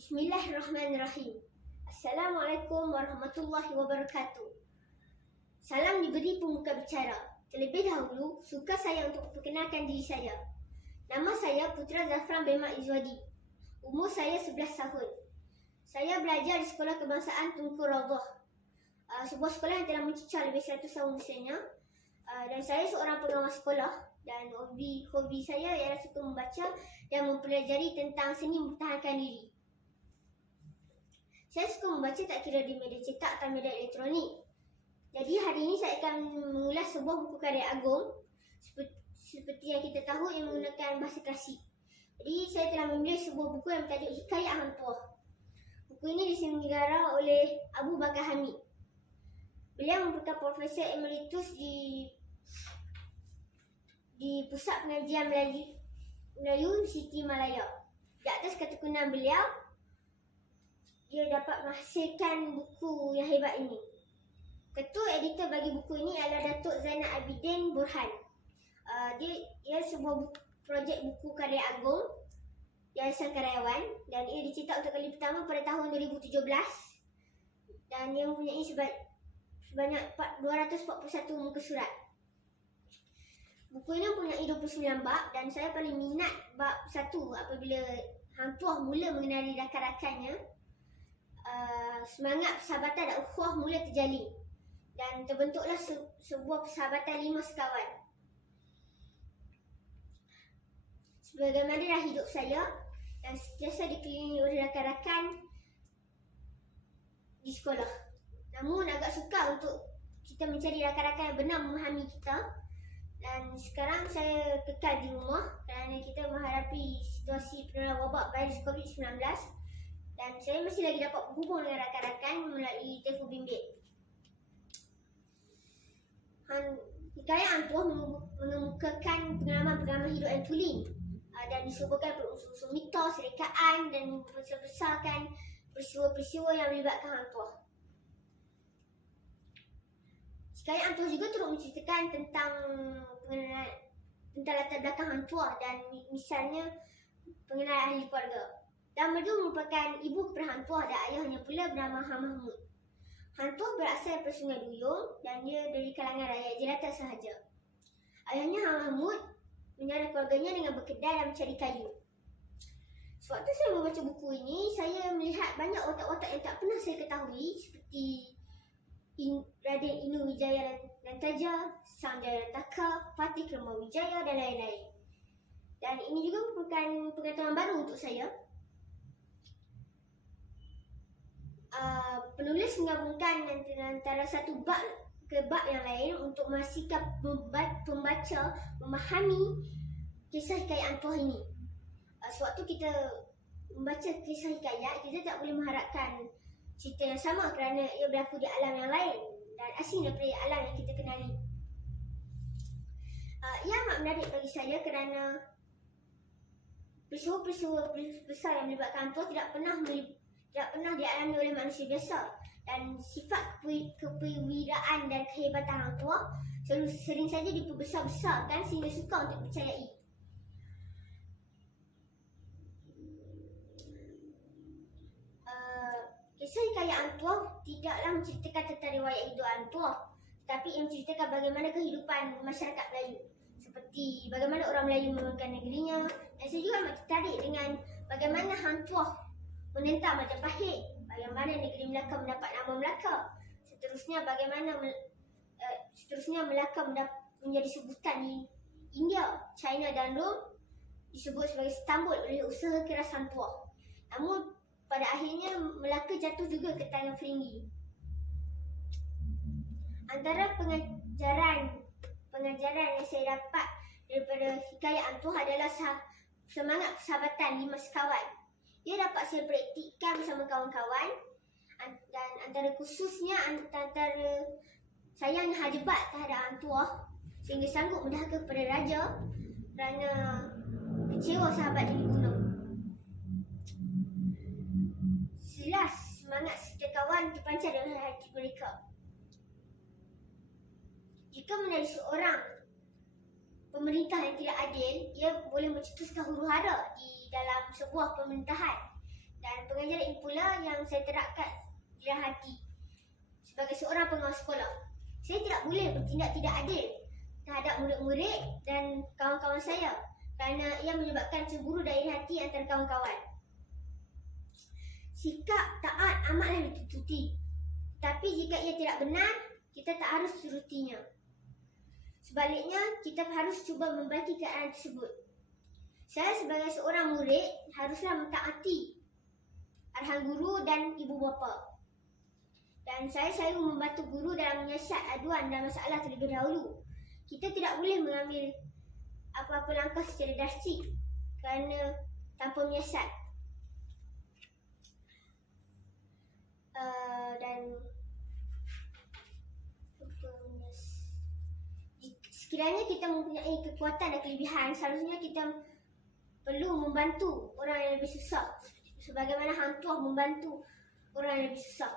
Bismillahirrahmanirrahim. Assalamualaikum warahmatullahi wabarakatuh. Salam diberi pembuka bicara. Terlebih dahulu, suka saya untuk memperkenalkan diri saya. Nama saya Putra Zafran bin Mat Izwadi. Umur saya 11 tahun. Saya belajar di Sekolah Kebangsaan Tunku Rawdah, sebuah sekolah yang telah mencecah lebih 100 tahun usianya. Dan saya seorang pengawas sekolah, dan hobi saya ialah suka membaca dan mempelajari tentang seni mempertahankan diri. Saya suka membaca tak kira di media cetak atau media elektronik. Jadi hari ini saya akan mengulas sebuah buku karya agung seperti yang kita tahu yang menggunakan bahasa klasik. Jadi saya telah memilih sebuah buku yang bertajuk Hikayat Hang Tuah. Buku ini disenggara oleh Abu Bakar Hamid. Beliau merupakan Profesor Emeritus di Pusat Pengajian Melayu Siti Malaya. Di atas ketekunan beliau, dia dapat menghasilkan buku yang hebat ini. Ketua editor bagi buku ini adalah Datuk Zainal Abidin Burhan. Ia sebuah projek buku karya agung Yayasan Karyawan, dan ia dicetak untuk kali pertama pada tahun 2017 dan ia mempunyai sebanyak 241 muka surat. Buku ini mempunyai 29 bab dan saya paling minat bab 1 apabila Hang Tuah mula mengenali rakan-rakannya. Semangat persahabatan dan ukhuwah mula terjalin dan terbentuklah sebuah persahabatan 5 sekawan. Sebagaimanakah hidup saya dan sentiasa dikelilingi oleh rakan-rakan di sekolah. Namun agak sukar untuk kita mencari rakan-rakan yang benar memahami kita. Dan sekarang saya kekal di rumah kerana kita menghadapi situasi penularan wabak virus COVID-19. Dan saya masih lagi dapat berhubung dengan rakan-rakan melalui telefon bimbit. Hikayat Hang Tuah mengemukakan pengalaman-pengalaman hidup yang tulen dan disuburkan berunsur-unsur mitos, rekaan dan membesar-besarkan peristiwa-peristiwa yang melibatkan Hang Tuah. Hikayat Hang Tuah juga turut menceritakan tentang latar belakang Hang Tuah dan misalnya pengenalan ahli keluarga. Dan Merdu merupakan ibu kepada Hang Tuah dan ayahnya pula bernama Hang Mahmud. Hang Tuah berasal dari Sungai Duyung dan dia dari kalangan rakyat jelata sahaja. Ayahnya Hang Mahmud menyara keluarganya dengan berkedai dan mencari kayu. Sewaktu saya membaca buku ini, saya melihat banyak watak-watak yang tak pernah saya ketahui seperti Raden Inu Wijaya Lantaja, Sang Jaya Lantaka, Patih Kermawijaya dan lain-lain. Dan ini juga merupakan pengetahuan baru untuk saya. Penulis menggabungkan antara satu bab ke bab yang lain untuk memastikan pembaca memahami kisah hikayat Hang Tuah ini. Sewaktu kita membaca kisah hikayat, kita tak boleh mengharapkan cerita yang sama kerana ia berlaku di alam yang lain dan asing daripada alam yang kita kenali. Ia amat menarik bagi saya kerana peristiwa-peristiwa besar yang melibatkan Hang Tuah tidak pernah dialami oleh manusia biasa, dan sifat kepewiraan dan kehebatan Hang Tuah sering saja diperbesar-besarkan sehingga sukar untuk dipercayai. Kisah hikayat Hang Tuah tidaklah menceritakan tentang riwayat hidup Hang Tuah, tetapi ia menceritakan bagaimana kehidupan masyarakat Melayu, seperti bagaimana orang Melayu menguruskan negerinya. Dan saya juga amat tertarik dengan bagaimana Hang Tuah menentang Majapahit, bagaimana negeri Melaka mendapat nama Melaka, seterusnya Melaka menjadi sebutan di India, China dan Rom disebut sebagai Istanbul oleh usaha keras Hang Tuah. Namun pada akhirnya Melaka jatuh juga ke tangan Feringgi. Antara pengajaran yang saya dapat daripada hikayat Hang Tuah adalah semangat persahabatan 5 sekawan. Ia dapat saya praktikkan bersama kawan-kawan, dan antara khususnya antara sayangnya Hajebat terhadap Hang Tuah sehingga sanggup mendahaka kepada raja kerana kecewa sahabat dia dibunuh. Jelas semangat setiap kawan terpancar dalam hati mereka. Jika menjadi seorang pemerintah yang tidak adil, ia boleh mencetuskan huru-hara di dalam sebuah pemerintahan. Dan pengajaran ini pula yang saya terapkan di dalam hati. Sebagai seorang pengawas sekolah, saya tidak boleh bertindak tidak adil terhadap murid-murid dan kawan-kawan saya kerana ia menyebabkan cemburu dari hati antara kawan-kawan. Sikap taat amatlah ditututi, tapi jika ia tidak benar, kita tak harus turutinya. Sebaliknya, kita harus cuba membaiki keadaan tersebut. Saya sebagai seorang murid haruslah mentaati arahan guru dan ibu bapa. Dan saya selalu membantu guru dalam menyiasat aduan dan masalah terlebih dahulu. Kita tidak boleh mengambil apa-apa langkah secara drastik kerana tanpa menyiasat. Sekiranya kita mempunyai kekuatan dan kelebihan, seharusnya kita perlu membantu orang yang lebih susah, sebagaimana Hang Tuah membantu orang yang lebih susah.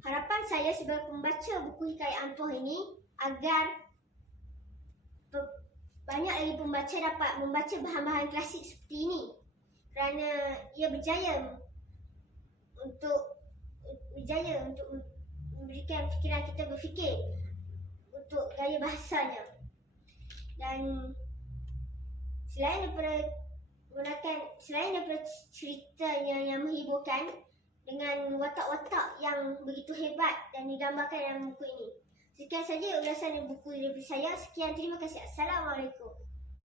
Harapan saya sebagai pembaca buku hikayat Hang Tuah ini agar banyak lagi pembaca dapat membaca bahan-bahan klasik seperti ini, kerana ia berjaya untuk memberikan fikiran kita berfikir untuk gaya bahasanya. Dan selain daripada ceritanya yang menghiburkan dengan watak-watak yang begitu hebat dan digambarkan dalam buku ini. Sekian saja ulasan buku daripada saya. Sekian, terima kasih. Assalamualaikum.